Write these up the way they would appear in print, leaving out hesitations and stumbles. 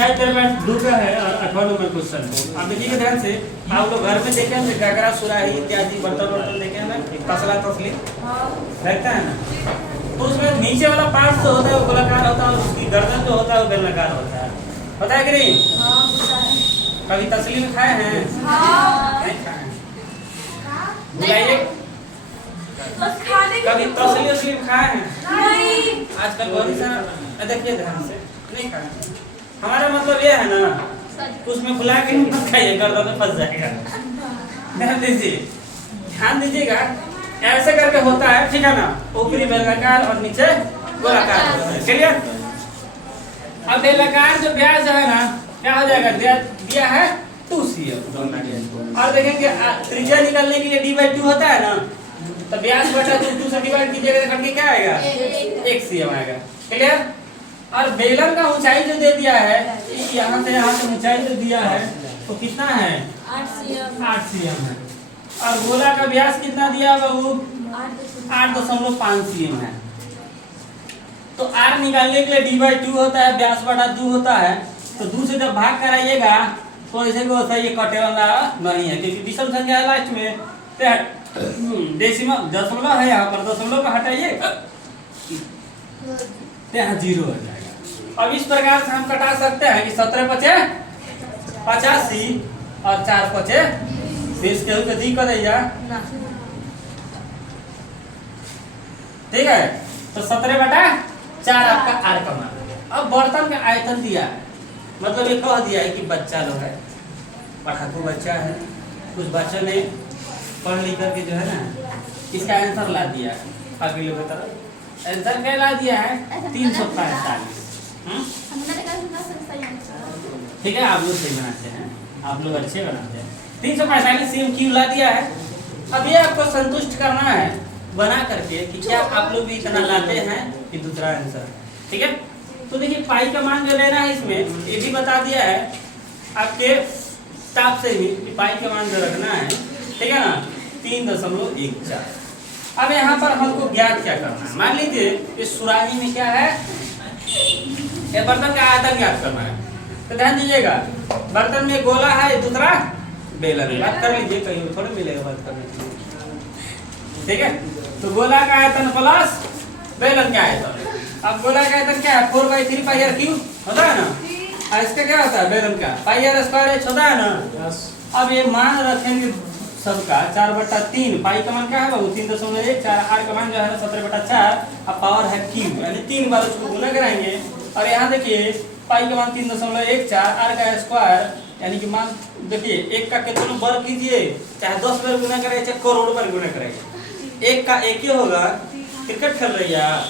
शायद तेरे पास 2 का है और 8वां नंबर क्वेश्चन है। आप देखिए ध्यान से, आप लोग घर में देखे हैं गगरा सुराही इत्यादि बर्तन देखे हैं ना, तसला तसली रहता है ना, तो उसमें नीचे वाला पार्ट जो होता है वो गोलाकार होता है और उसकी गर्दन जो होता है वो बेलनाकार होता है। पता है कि नहीं? कभी तसली में खाए हैं? नहीं खाए। बुलाइए, कभी तसली उसली में खाए हैं? आजकल बहुत सा देखिए ध्यान से, नहीं खाए। हमारा मतलब ये है ना, उसमें फुला के मत खाइए, गर्दन में फंस जाएगा। ध्यान दीजिएगा, ऐसे करके होता है, ठीक है ना, ऊपरी बेलनाकार और नीचे गोलाकार होता है। क्लियर? अब बेलनाकार जो ब्याज है ना, क्या हो जाएगा? दिया है 2 cm और देखेंगे त्रिज्या निकालने के लिए d/2 होता है ना, तो ब्याज बटा 2 से डिवाइड कीजिएगा तो करके क्या आएगा? 1 cm आएगा। क्लियर? और बेलन का ऊंचाई जो दे दिया है, यहाँ से यहाँ तक ऊंचाई जो दिया है तो कितना है? 8 cm है। और गोला का व्यास कितना दिया बाबू? 8.5 cm है। तो r निकालने के लिए d/2 होता है, व्यास बटा 2 होता है, तो 2 से जब भाग कराइएगा तो ऐसे को होता है, ये कटे वाला नहीं है क्योंकि विषम संख्या है लास्ट में, डेसिमल दशमलव है, यहाँ पर दशमलव का हटाइए तो यहाँ 0 हो जाएगा। अब इस प्रकार से हम कटा सकते हैं कि 17×5 = 85 और 4×5 20 केहू के दी कर दिया, ठीक है। तो 17/4 आपका आर का मान। अब बर्तन का आयतन दिया है, मतलब ये कह दिया है कि बच्चा लोग है, पढ़ाकू बच्चा है, कुछ बच्चों ने पढ़ लिख करके जो है ना इसका आंसर ला दिया है। अभी लोगों की तरफ आंसर क्या ला दिया है? 345। ठीक है, आप लोग सही बनाते हैं, आप लोग अच्छे बनाते हैं। 345 cm क्यों ला दिया है? अब ये आपको संतुष्ट करना है बना करके कि क्या आप लोग भी इतना लाते हैं कि दूसरा आंसर, ठीक है। तो देखिए पाई का मान जो लेना है इसमें ये भी बता दिया है आपके ताप से ही कि पाई का मान जो रखना है, ठीक है ना, 3.14। अब यहाँ पर हमको ज्ञात क्या करना है? मान लीजिए इस सुराही में क्या है, ये बर्तन का आयतन ज्ञात करना है। तो ध्यान दीजिएगा, बर्तन में गोला है, दूसरा बेलन है। बात कर लीजिए, कहीं थोड़ा मिलेगा बात करने के लिए, ठीक है। तो गोला का आयतन प्लस बेलन का आयतन। अब गोला का आयतन क्या है? 4/3 πr³ होता है ना, और इसका क्या होता है? बेलन का πr² होता है ना। अब ये मान रखेंगे सबका 4/3। पाई का मान क्या है बाबू? 3.14। आर का मान जो है 17/4 और पावर है क्यूब, यानी 3 बार उसको गुना कराएंगे। और यहाँ देखिए पाई का मान 3.14, आर का स्क्वायर यानी कि मान देखिए 1 का कितना बार कीजिए, चाहे 10 बार गुना कराइए, चाहे करोड़ बार गुना कराइए, 1 का 1 ही होगा। क्रिकेट खेल रही है,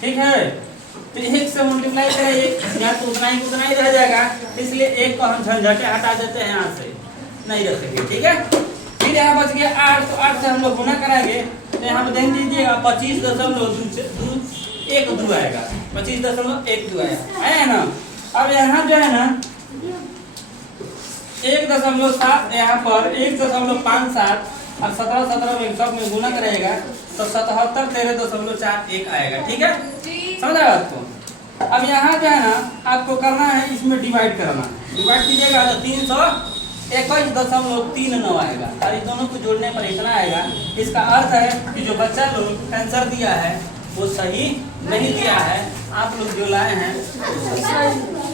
ठीक है, तो 1 से मल्टीप्लाई कराइए, यहाँ तो उतना ही रह जाएगा, इसलिए 1 को हम झंझटे हटा देते हैं, यहाँ से नहीं रखेंगे, ठीक है। फिर यहाँ बच गया 8, तो 8 से हम लोग गुना कराएंगे, तो यहाँ पे देख दीजिएगा 25.12 आएगा, 25.12 आया ना। अब यहाँ जो है ना 1.7 यहाँ पर 1.57 और 17 में सब में गुना करेगा तो 77 13.41 आएगा, ठीक है, समझ आया आपको। अब यहाँ जो है ना आपको करना है, इसमें डिवाइड करना है, डिवाइड कीजिएगा तो 321.39 आएगा, और इन दोनों को जोड़ने पर इतना आएगा। इसका अर्थ है कि जो बच्चा लोग आंसर दिया है वो सही नहीं दिया है, आप लोग जो लाए हैं